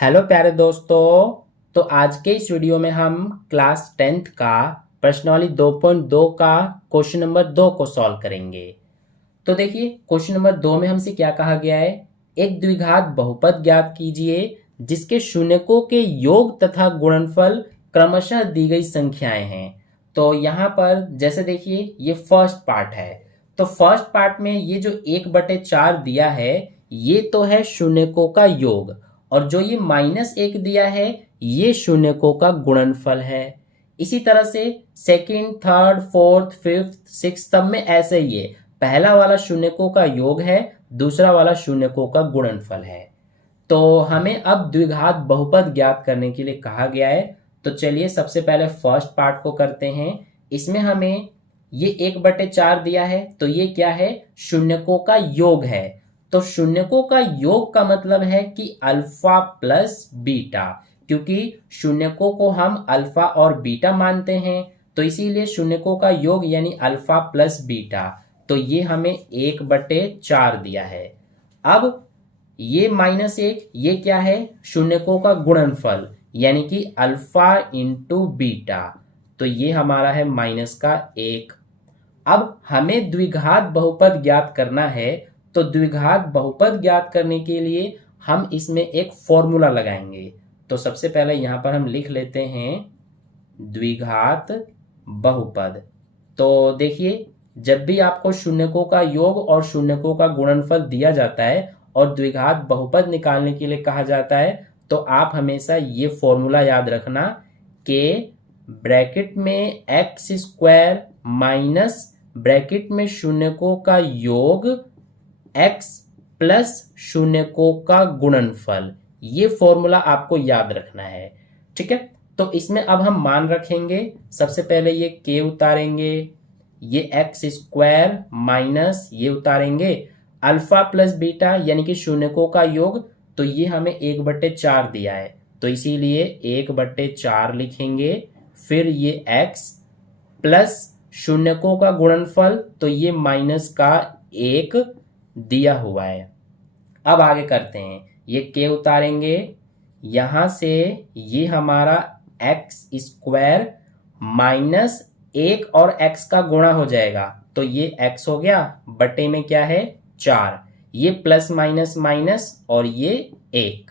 Hello प्यारे दोस्तों। तो आज के इस वीडियो में हम क्लास 10th का प्रश्नावली 2.2 का क्वेश्चन नंबर 2 को सॉल्व करेंगे। तो देखिए क्वेश्चन नंबर 2 में हमसे क्या कहा गया है, एक द्विघात बहुपद ज्ञात कीजिए जिसके शून्यकों के योग तथा गुणनफल क्रमशः दी गई संख्याएं हैं। तो यहाँ पर जैसे देखिए ये फर्स्ट पार्ट है, तो फर्स्ट पार्ट में ये जो 1/4 दिया है ये तो है शून्यकों का योग, और जो ये -1 दिया है ये शून्यकों का गुणनफल है। इसी तरह से second, third, fourth, fifth, six सब में ऐसे ही है, पहला वाला शून्यकों का योग है, दूसरा वाला शून्यकों का गुणनफल है। तो हमें अब द्विघात बहुपद ज्ञात करने के लिए कहा गया है। तो चलिए सबसे पहले फर्स्ट पार्ट को करते हैं। इसमें हमें ये 1/4 दिया है, तो ये क्या है, शून्यकों का योग है। तो शून्यकों का योग का मतलब है कि अल्फा प्लस बीटा, क्योंकि शून्यकों को हम अल्फा और बीटा मानते हैं, तो इसीलिए शून्यकों का योग यानी अल्फा प्लस बीटा। तो ये हमें 1/4 दिया है। अब ये -1 ये क्या है, शून्यकों का गुणनफल यानी कि अल्फा इंटू बीटा, तो ये हमारा है -1। अब हमें द्विघात बहुपद ज्ञात करना है, तो द्विघात बहुपद ज्ञात करने के लिए हम इसमें एक फॉर्मूला लगाएंगे। तो सबसे पहले यहां पर हम लिख लेते हैं द्विघात बहुपद। तो देखिए जब भी आपको शून्यकों का योग और शून्यकों का गुणनफल दिया जाता है और द्विघात बहुपद निकालने के लिए कहा जाता है, तो आप हमेशा ये फॉर्मूला याद रखना कि ब्रैकेट में x² माइनस ब्रैकेट में शून्यकों का योग x प्लस शून्यकों का गुणनफल, ये फॉर्मूला आपको याद रखना है। ठीक है, तो इसमें अब हम मान रखेंगे। सबसे पहले ये k उतारेंगे, ये x² माइनस ये उतारेंगे अल्फा प्लस बीटा यानी कि शून्यकों का योग, तो ये हमें 1/4 दिया है, तो इसीलिए 1/4 लिखेंगे। फिर ये x प्लस शून्यकों का गुणनफल, तो ये -1 दिया हुआ है। अब आगे करते हैं, ये k उतारेंगे, यहां से ये हमारा x² माइनस 1 और x का गुणा हो जाएगा, तो ये x हो गया, बटे में क्या है 4, ये प्लस माइनस माइनस और ये 1।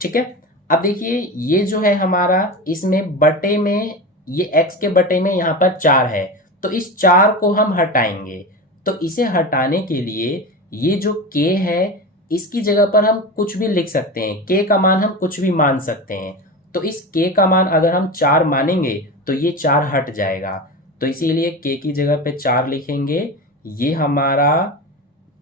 ठीक है, अब देखिए ये जो है हमारा, इसमें बटे में ये x के बटे में यहाँ पर 4 है, तो इस 4 को हम हटाएंगे। तो इसे हटाने के लिए ये जो k है इसकी जगह पर हम कुछ भी लिख सकते हैं, k का मान हम कुछ भी मान सकते हैं। तो इस k का मान अगर हम 4 मानेंगे तो ये 4 हट जाएगा, तो इसीलिए k की जगह पे 4 लिखेंगे। ये हमारा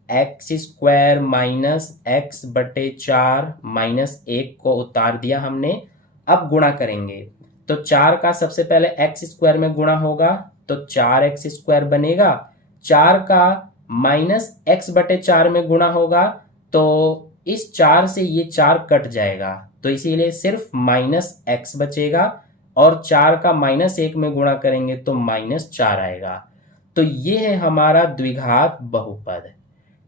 x² माइनस x/4 -1 को उतार दिया हमने। अब गुणा करेंगे, तो 4 का सबसे पहले x² में गुणा होगा, तो 4x² बनेगा। 4 का -x/4 में गुणा होगा, तो इस 4 से ये 4 कट जाएगा, तो इसीलिए सिर्फ -x बचेगा, और 4 का -1 में गुणा करेंगे तो -4 आएगा। तो ये है हमारा द्विघात बहुपद।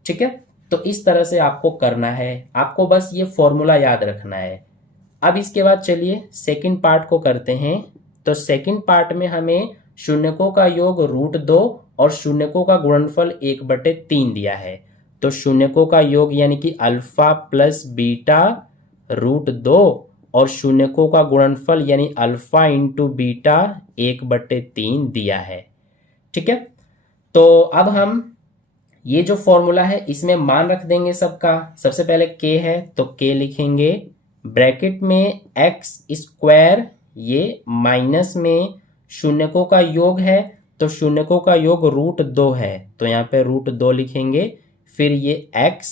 ठीक है, तो इस तरह से आपको करना है, आपको बस ये फॉर्मूला याद रखना है। अब इसके बाद चलिए सेकंड पार्ट को करते हैं। तो सेकंड पार्ट में हमें शून्यकों का योग √2 और शून्यकों का गुणनफल 1/3 दिया है। तो शून्यकों का योग यानी कि अल्फा प्लस बीटा √2 और शून्यकों का गुणनफल यानी अल्फा इंटू बीटा 1/3 दिया है। ठीक है, तो अब हम ये जो फॉर्मूला है इसमें मान रख देंगे सबका। सबसे पहले k है तो k लिखेंगे, ब्रैकेट में x², ये माइनस में शून्यकों का योग है, तो शून्यकों का योग √2 है, तो यहाँ पे √2 लिखेंगे। फिर ये x,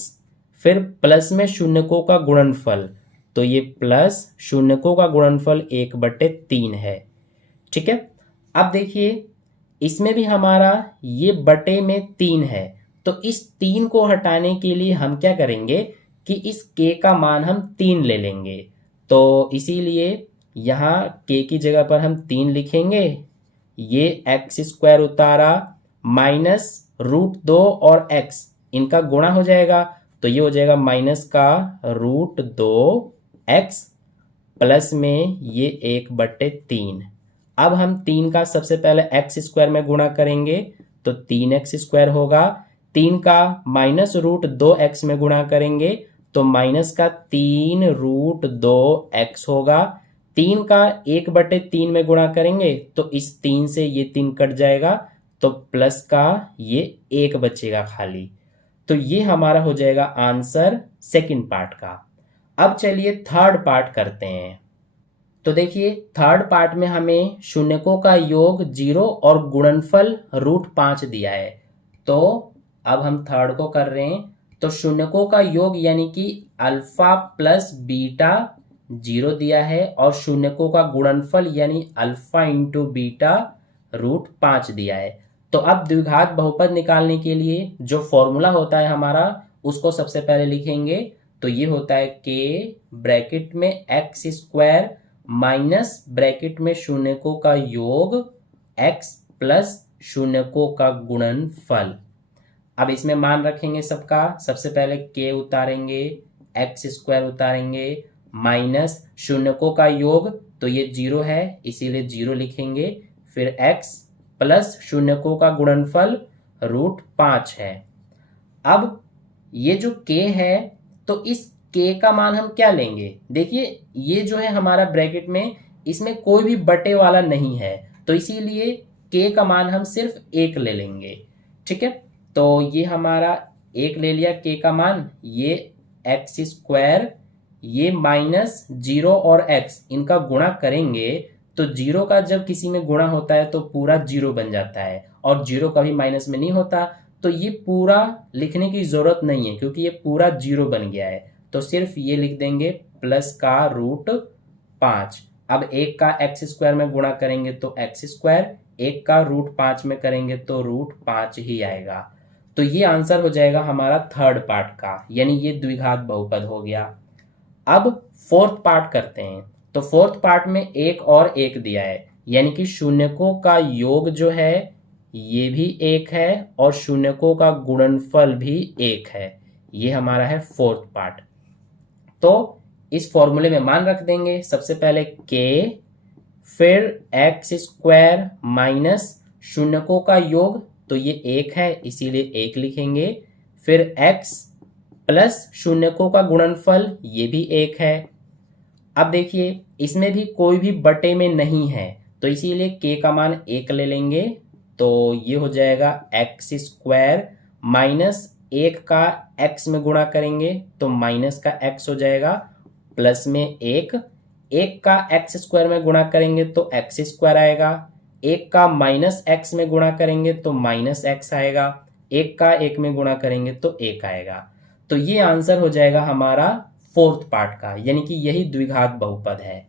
फिर प्लस में शून्यकों का गुणनफल, तो ये प्लस शून्यकों का गुणनफल 1/3 है। ठीक है, अब देखिए इसमें भी हमारा ये बटे में 3 है, तो इस 3 को हटाने के लिए हम क्या करेंगे कि इस k का मान हम 3 ले लेंगे। तो इसीलिए यहाँ k की जगह पर हम 3 लिखेंगे। ये x² उतारा माइनस √2 और x इनका गुणा हो जाएगा, तो ये हो जाएगा -√2x। x प्लस में ये 1/3। अब हम 3 का सबसे पहले एक्स स्क्वायर में गुणा करेंगे तो 3x स्क्वायर होगा। 3 का -√2x में गुणा करेंगे तो माइनस का 3√2x होगा। 3 का 1/3 में गुणा करेंगे तो इस 3 से ये 3 कट जाएगा तो प्लस का ये 1 बचेगा खाली। तो ये हमारा हो जाएगा आंसर सेकंड पार्ट का। अब चलिए थर्ड पार्ट करते हैं। तो देखिए थर्ड पार्ट में हमें शून्यकों का योग 0 और गुणनफल √5 दिया है। तो अब हम थर्ड को कर रहे हैं। तो शून्यकों का योग यानी कि अल्फा प्लस बीटा 0 दिया है और शून्यकों का गुणनफल यानी अल्फा इंटू बीटा √5 दिया है। तो अब द्विघात बहुपद निकालने के लिए जो फॉर्मूला होता है हमारा उसको सबसे पहले लिखेंगे। तो ये होता है के ब्रैकेट में एक्स स्क्वायर माइनस ब्रैकेट में शून्यकों का योग x प्लस शून्यकों का गुणनफल। अब इसमें मान रखेंगे सबका। सबसे पहले k उतारेंगे, एक्स स्क्वायर उतारेंगे, माइनस शून्यकों का योग तो ये 0 है इसीलिए 0 लिखेंगे, फिर x प्लस शून्यकों का गुणनफल √5 है। अब ये जो k है तो इस k का मान हम क्या लेंगे। देखिए ये जो है हमारा ब्रैकेट में इसमें कोई भी बटे वाला नहीं है तो इसीलिए k का मान हम सिर्फ 1 ले लेंगे। ठीक है, तो ये हमारा 1 ले लिया k का मान। ये एक्स स्क्वायर ये माइनस 0 और x इनका गुणा करेंगे तो 0 का जब किसी में गुणा होता है तो पूरा 0 बन जाता है और 0 कभी माइनस में नहीं होता। तो ये पूरा लिखने की जरूरत नहीं है क्योंकि ये पूरा 0 बन गया है। तो सिर्फ ये लिख देंगे प्लस का √5। अब 1 का एक्स स्क्वायर में गुणा करेंगे तो एक्स स्क्वायर, 1 का √5 में करेंगे तो √5 ही आएगा। तो ये आंसर हो जाएगा हमारा थर्ड पार्ट का, यानी ये द्विघात बहुपद हो गया। अब फोर्थ पार्ट करते हैं। तो फोर्थ पार्ट में 1 और 1 दिया है यानी कि शून्यकों का योग जो है ये भी 1 है और शून्यकों का गुणनफल भी 1 है। ये हमारा है फोर्थ पार्ट। तो इस फॉर्मूले में मान रख देंगे। सबसे पहले k फिर एक्स स्क्वायर माइनस शून्यकों का योग तो ये 1 है इसीलिए 1 लिखेंगे, फिर x प्लस शून्यकों का गुणनफल ये भी 1 है। अब देखिए इसमें भी कोई भी बटे में नहीं है तो इसीलिए k का मान 1 ले लेंगे। तो ये हो जाएगा एक्स स्क्वायर माइनस 1 का x में गुणा करेंगे तो माइनस का x हो जाएगा, प्लस में 1 का x स्क्वायर में गुणा करेंगे तो x स्क्वायर आएगा, 1 का माइनस x में गुणा करेंगे तो माइनस x आएगा, 1 का 1 में गुणा करेंगे तो 1 आएगा। तो ये आंसर हो जाएगा हमारा फोर्थ पार्ट का, यानी कि यही द्विघात बहुपद है।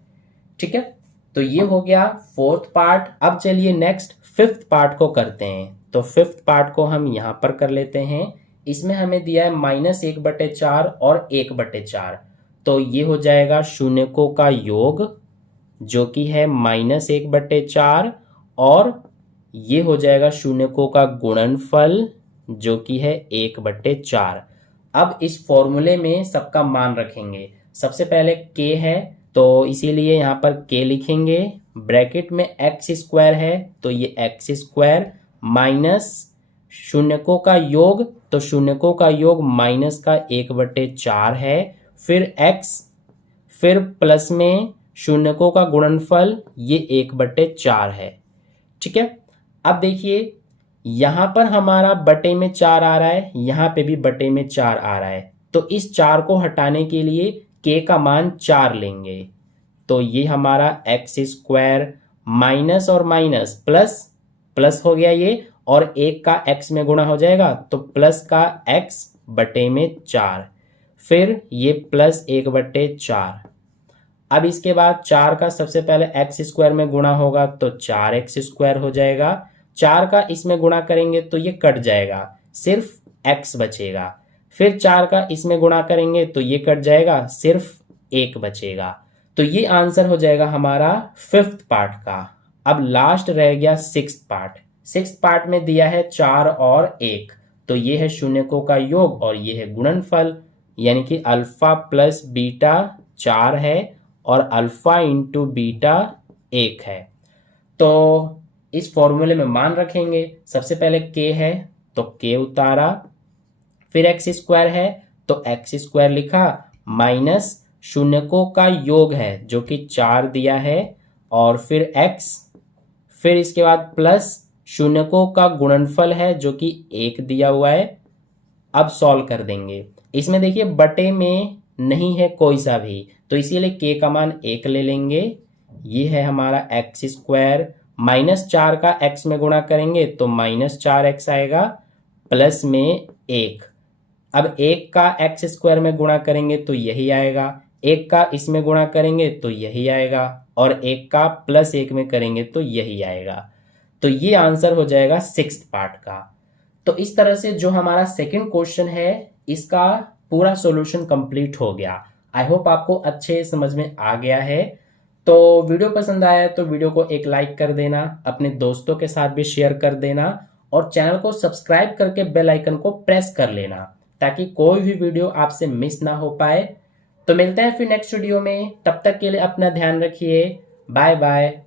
ठीक है, तो ये हो गया फोर्थ पार्ट। अब चलिए नेक्स्ट फिफ्थ पार्ट को करते हैं। तो फिफ्थ पार्ट को हम यहाँ पर कर लेते हैं। इसमें हमें दिया है -1/4 और 1/4। तो ये हो जाएगा शून्यकों का योग जो कि है -1/4 और ये हो जाएगा शून्यकों का गुणनफल जो कि है 1/4। अब इस फॉर्मूले में सबका मान रखेंगे। सबसे पहले k है तो इसीलिए यहाँ पर k लिखेंगे, ब्रैकेट में एक्स स्क्वायर है तो ये एक्स स्क्वायर माइनस शून्यकों का योग तो शून्यकों का योग माइनस का 1/4 है, फिर x फिर प्लस में शून्यकों का गुणनफल ये 1/4 है। ठीक है, अब देखिए यहाँ पर हमारा बटे में 4 आ रहा है, यहाँ पे भी बटे में 4 आ रहा है। तो इस 4 को हटाने के लिए k का मान 4 लेंगे। तो ये हमारा एक्स स्क्वायर माइनस और माइनस प्लस प्लस हो गया ये, और 1 का x में गुणा हो जाएगा तो प्लस का x बटे में 4, फिर ये प्लस 1/4। अब इसके बाद 4 का सबसे पहले एक्स स्क्वायर में गुणा होगा तो 4x स्क्वायर हो जाएगा, 4 का इसमें गुणा करेंगे तो ये कट जाएगा, सिर्फ x बचेगा, फिर 4 का इसमें गुणा करेंगे तो ये कट जाएगा, सिर्फ 1 बचेगा। तो ये आंसर हो जाएगा हमारा फिफ्थ पार्ट का। अब लास्ट रह गया सिक्स्थ पार्ट। सिक्स्थ पार्ट में दिया है 4 और 1, तो ये है शून्यकों का योग और ये है गुणनफल, यानी कि अल्फा प्लस बीटा 4 है और अल्फा इंटू बीटा 1 है। तो इस फॉर्मूले में मान रखेंगे। सबसे पहले k है तो k उतारा, फिर एक्स स्क्वायर है तो एक्स स्क्वायर लिखा, माइनस शून्यकों का योग है जो कि 4 दिया है, और फिर x, फिर इसके बाद प्लस शून्यकों का गुणनफल है जो कि 1 दिया हुआ है। अब सॉल्व कर देंगे। इसमें देखिए बटे में नहीं है कोई सा भी, तो इसीलिए k का मान 1 ले लेंगे। ये है हमारा एक्स स्क्वायर, -4 का x में गुणा करेंगे तो -4x आएगा, प्लस में 1। अब 1 का एक्स स्क्वायर में गुणा करेंगे तो यही आएगा, 1 का इसमें गुणा करेंगे तो यही आएगा, और 1 का प्लस 1 में करेंगे तो यही आएगा। तो ये आंसर हो जाएगा 6th पार्ट का। तो इस तरह से जो हमारा सेकंड क्वेश्चन है इसका पूरा सॉल्यूशन कंप्लीट हो गया। आई होप आपको अच्छे समझ में आ गया है। तो वीडियो पसंद आया तो वीडियो को एक लाइक कर देना, अपने दोस्तों के साथ भी शेयर कर देना, और चैनल को सब्सक्राइब करके बेल आइकन को प्रेस कर लेना ताकि कोई भी वीडियो आपसे मिस ना हो पाए। तो मिलते हैं फिर नेक्स्ट वीडियो में, तब तक के लिए अपना ध्यान रखिए। Bye bye.